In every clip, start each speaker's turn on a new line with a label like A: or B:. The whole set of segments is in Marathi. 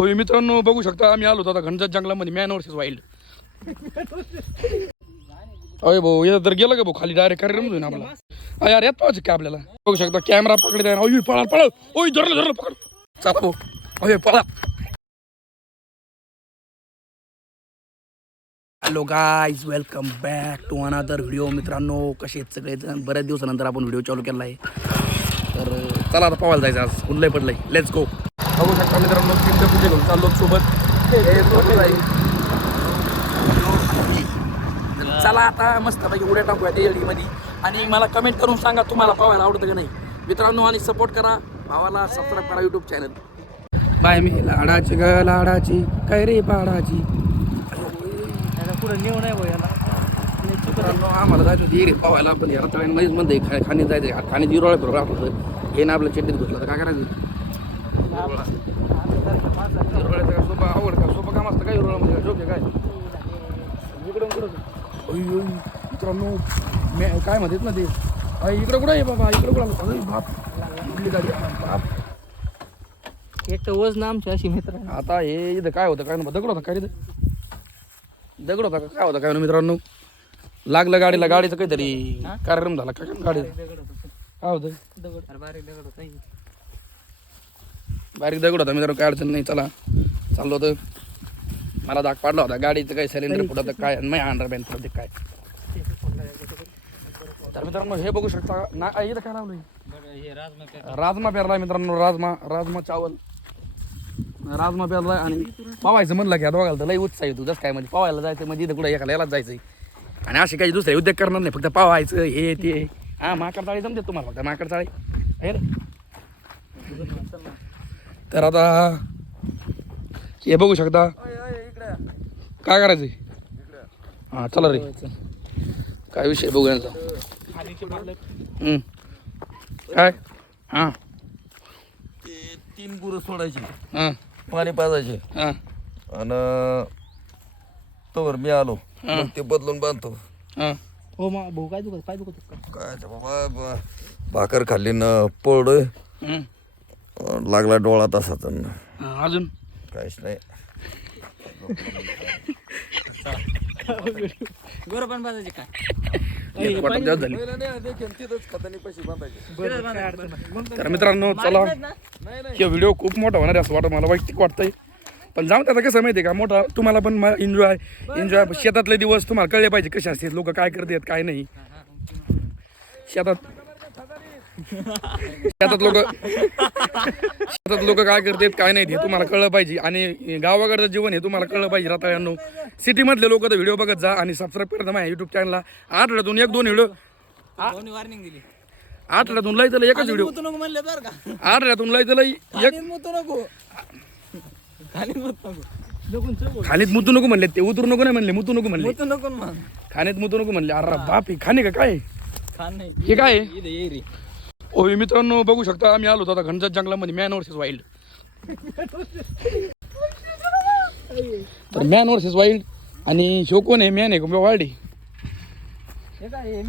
A: होय मित्रांनो बघू शकता आम्ही आलो होतो आता घनजात जंगलामध्ये. मॅन वर्सेस वाईल्ड अय भाऊ येतं तर गेलं का भाऊ? खाली डायरेक्ट कार्यक्रम होईल आपला अय यार येत पाहिजे का आपल्याला? बघू शकता कॅमेरा पकडे द्या अय पळा पळा. ओय धरलं धरलं पकड. चला भाऊ. अय पळा. Hello guys welcome back to another video मित्रांनो कसे आहेत सगळेजण बऱ्याच दिवसानंतर आपण व्हिडिओ चालू केला आहे. तर चला आता पवायला जायचं आज. उरलंय पडलंय. लेट्स गो बघू शकता मित्रांनो तीन पूजे घेऊन चाललो सोबत. चला आता मस्तपैकी उड्या टाकूया त्या मध्ये आणि मला कमेंट करून सांगा तुम्हाला पाहायला आवडतं का नाही. मित्रांनो आणि सपोर्ट करा भावाला सबस्क्राईब करा युट्यूब चॅनल बाय मी लाडाची ग लाडाची. काय रे पाडाची
B: पुढे नेऊ नाही याला.
A: मित्रांनो आम्हाला जायचं होतं रे पावायला पण म्हणते खा खाणे जायचं खाणे जिरोळा बरोबर आपलं. हे ना आपलं चेटीत घुसलं तर काय करायचं? जिरोळ्याचं काय सोपं आवड का सोपं काम असतं काय जिरोळामध्ये काय शोक आहे काय? इकडं कुठं मित्रांनो मे काय म्हणतात ना ते? अय, इकडं कुठं आहे बाबा? इकडं कुठं बाप इकडली गाडी? बाप.
B: एक तर वजन आमची अशी मित्र
A: आता हे इथं काय होतं काय ना दगड होता काय रे? दगड होता काय होता काय ना मित्रांनो? लागलं गाडीला गाडीचं काहीतरी कार्यक्रम झाला. काय गाडी काय होतं?
B: दगड बारीक दगड होता.
A: बारीक दगड होता मित्रांनो काय अडचण नाही चला. चाललो होतं. मला दाग पाडला होता गाडीचं काय सिलेंडर फुटत काय नाही अंडर बॅन फुटत काय. तर मित्रांनो हे बघू शकता ना इथं काय
B: लावलं राजमा
A: पेरला मित्रांनो राजमा राजमा चावल. राजमा पेरला आणि पावायचं म्हणलं की दोघाला तर लई उत्साह येतो जसं काय म्हणजे पावायला जायचं म्हणजे इथं कुठं एखाद्या यालाच जायचं आणि असे काही दुसरे उद्योग करणार नाही फक्त पावायचं हे ते. हा माकड चाळी जमते तुम्हाला फक्त माकड चाळी. आहे ना? तर आता हे बघू शकता. काय करायचं हां चला रे. काय विषय बघू यांचा. हम्म. काय? हां.
C: ते तीन गुरं सोडायची.
A: हां.
C: पाणी पाजायचे.
A: हां.
C: आणि तोवर मी आलो. मग ते बदलून बांधतो.
A: हां.
B: हो मग भाऊ काय दुखत काय दुखत
C: काय ते बाबा ब- भाकर खाल्ली न पड
A: हम्म.
C: लागला डोळा तसाच न
A: हां, अजून?
C: काहीच नाही.
B: बरं पण बाजायचे काय
C: बांधायचे.
A: तर मित्रांनो चला. हे व्हिडिओ खूप मोठा होणार आहे असं वाटतं मला वैयक्तिक वाटतंय. पण जाऊन आता कसं माहिती आहे का? मोठा तुम्हाला पण एन्जॉय एन्जॉय शेतातले दिवस तुम्हाला कळले पाहिजे कसे असतात लोक काय करतात काय नाही. शेतात शेतात लोक शेतात लोक काय करतात काय नाही हे तुम्हाला कळलं पाहिजे. आणि गावाकडचं जीवन हे तुम्हाला कळलं पाहिजे रताळ्यांनो. सिटीमधले लोक तर व्हिडिओ बघत जा आणि सबस्क्राईब करत माझ्या युट्यूब चॅनलला आठवड्यातून एक दोन व्हिडिओ
B: वॉर्निंग दिली.
A: आठवड्यातून लय त्याला एकच व्हिडिओ
B: मुतू नको म्हणले बरं का.
A: आठवड्यातून लय त्याला एक
B: नको.
A: खाणीत मुतू नको. म्हणले ते उतरू नको नाही म्हणले मुतू नको म्हणले. खाणीत मुतू नको म्हणले. अरे बाप खाणे का काय? हे काय? आहे?
B: इथे ये रे
A: ओय मित्रांनो बघू शकता आम्ही आलो होतो आता घनजात जंगलामध्ये मॅन वर्सेस वाईल्ड तर मॅन वर्सेस वाईल्ड आणि शो कोण आहे? मॅन आहे वाईल्ड आहे.
B: हे हे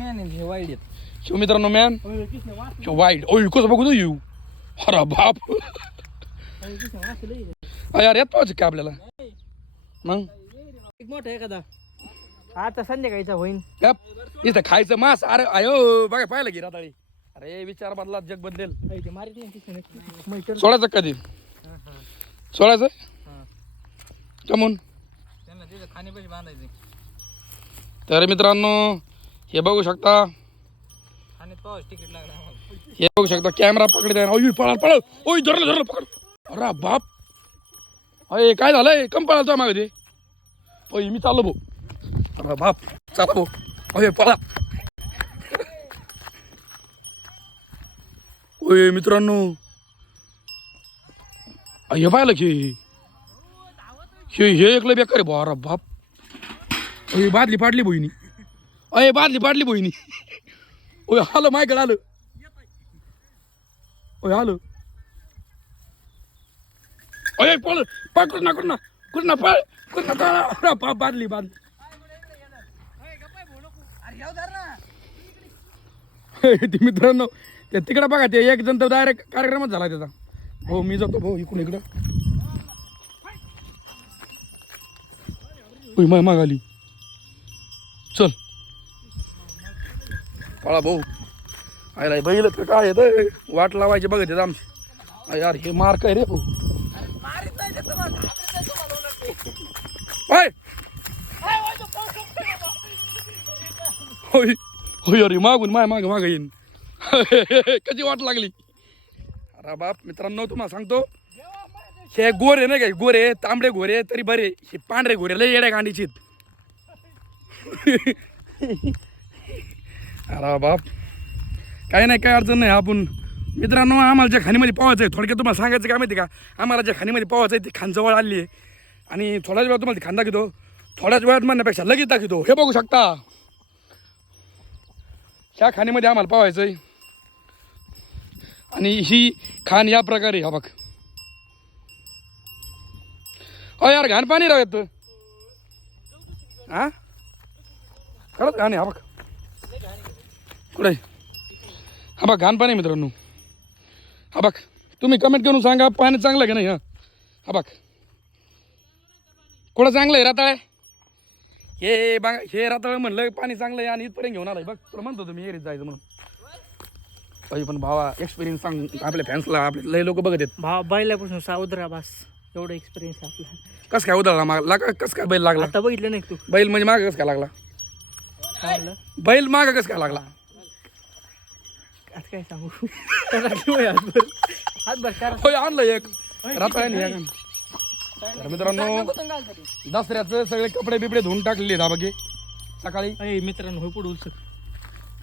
B: हे
A: शो मित्रांनो मॅन शो वाईल्ड ओय कसं बघू तू? येऊ. अरे बाप. अरे यार येत पाहिजे का आपल्याला? मग?
B: एक मोठा एखादा. आता संध्याकाळीचा होईन.
A: गप. इथं खायचं मास. अरे आयो बघा पाहिलं की राताळी अरे विचार बदला जग बदलेल.
B: ते
A: सोडायचं का कधी? सोडायचं? कमून.
B: त्यांना तिथं खाणे पैसे बांधायचे
A: तर मित्रांनो हे बघू शकता. हे बघू शकता कॅमेरा पकडे द्या ओय पळा पळ ओय धरलं धरलं पकड. अरे बाप. अय काय झालंय? कम पळाल तो मागे ओय मी चाललो भाऊ. अरे बाप. चला भाऊ अय पळा. ओय मित्रांनो. अय पाहिलं की? हे हे एकलं बेकार आहे अरे बाप. अय बादली पाडली बहिणी. अय बादली पाडली बहिणी. ओय आलं मायकडे आलं. ओय आलं. ओय पळ पळ कुठं ना कुठं ना कुठं ना पळ. कुठं ना अरे बाप बादली बादली. मित्रांनो ते तिकडं बघा ते एक जण तर डायरेक्ट कार्यक्रमच झाला त्याचा हो मी जातो. भाऊ इकडून इकडं. होय माय मागाली चल. पळा भाऊ. आयला बैल तर काय येत वाट लावायची बघत येत आमची. यार हे मार काय रे भाऊ? होय. होय अरे मागून माय माग माग येईन. कशी वाट लागली? अरे बाप मित्रांनो तुम्हाला सांगतो. हे गोरे नाही काय गोरे तांबडे गोरे तरी बरे. हे पांढरे गोरे लय येड्या गांडीची अरे बाप. काही नाही काय अडचण नाही. आपण मित्रांनो आम्हाला ज्या खाणीमध्ये पोहायचं आहे थोडक्यात तुम्हाला सांगायचं काय माहिती का? आम्हाला ज्या खाणीमध्ये पोहायचं आहे ती खानजवळ आली आहे. आणि थोड्याच वेळात तुम्हाला ती खान दाखवतो. थोड्याच वेळात म्हणण्यापेक्षा लगेच दाखवतो. हे बघू शकता. ह्या खाणीमध्ये आम्हाला पोहायचं आहे. आणि ही खाण या प्रकारे हा बघ. अ यार घाण पाणी राव येतं. हा? खरंच घाण आहे हा बघ. कुठे? हा बघ घाण पाणी मित्रांनो. हा बघ तुम्ही कमेंट करून सांगा पाणी चांगलं आहे का नाही हा? हा बघ. कुठं चांगलं आहे रताळ हे बघा हे राताळ म्हणलं पाणी चांगलं आहे आणि इथपर्यंत घेऊन आलाय. बघ तुला म्हणतो तुम्ही एरीत जायचं म्हणून. तरी पण भावा एक्सपिरियन्स सांग. आपल्या फॅन्सला आपले लय लोक बघत आहेत.
B: भाव बैलापासून सावध राहा बस. एवढा एक्सपिरियन्स आपला.
A: कस काय उधळला माग लागा कस काय बैल लागला?
B: आता बघितलं नाही का तू?
A: बैल म्हणजे माग कस काय लागला?
B: काय
A: बैल माग कस काय लागला?
B: आता काय सांगू? त्याला घेऊया हातभर हातभर करा.
A: होय आणलं एक. रताळ्याने एक आणलं. तर मित्रांनो दसऱ्याचं सगळे कपडे बिपडे धुवून टाकलेले आहेत हा बघे. सकाळी.
B: मित्रांनो होय पुढे उलसक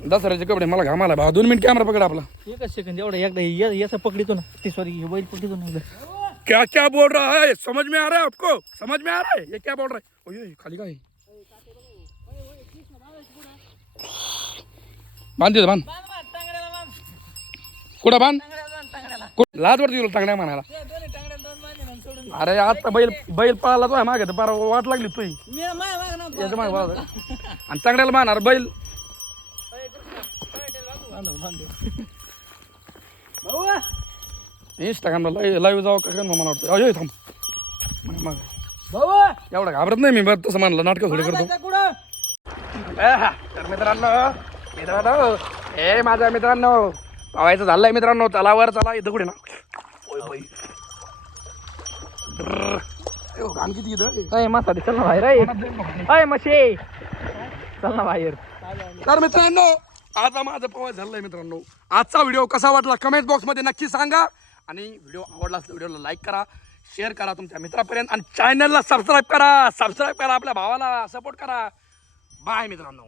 A: दसऱ्याचे कपडे मला घामाला भावा दोन मिनिट कॅमेरा पकड आपला.
B: एकच सेकंद एवढा एकदा या- याचा पकडितो ना. ते सॉरी हे बैल पकडितो ना एकदा.
A: क्या क्या बोल रहा है? समझ में आ रहा है आपको? समझ में आ रहा है? ये क्या बोल रहा है? ओये खाली काय बांध दे बांध। कुठं बांध? कुठं- लाज वाटते तुला टांगड्या म्हणायला अरे आता बैल बैल पळाला तो मागे तर पार वाट लागली तुही याच्या मागे बाळ आणि चांगड्याला मारणार बैल इंस्टाग्रामला लाईव्ह लाईव्ह जावं का काय मला वाटतं अयो थांब मग- मग. एवढं घाबरत नाही मी बरं तसं म्हणलं नाटकं थोडी करतो आहा, तर मित्रांनो मित्रांनो हे माझ्या मित्रांनो पावायचं झालंय मित्रांनो चला वर चला इथं कुठे ना ओय बाई ड्रर. अयो, घाण किती इथं
B: अय मासा चल ना बाहेर अय मशे चल ना बाहेर
A: तर मित्रांनो आता माझं पवाय आहे मित्रांनो. आजचा व्हिडिओ कसा वाटला कमेंट बॉक्समध्ये नक्की सांगा. आणि व्हिडिओ आवडला असला व्हिडिओला लाईक करा शेअर करा तुमच्या मित्रापर्यंत. आणि चॅनलला सबस्क्राईब करा. सबस्क्राईब करा आपल्या भावाला. सपोर्ट करा. बाय मित्रांनो.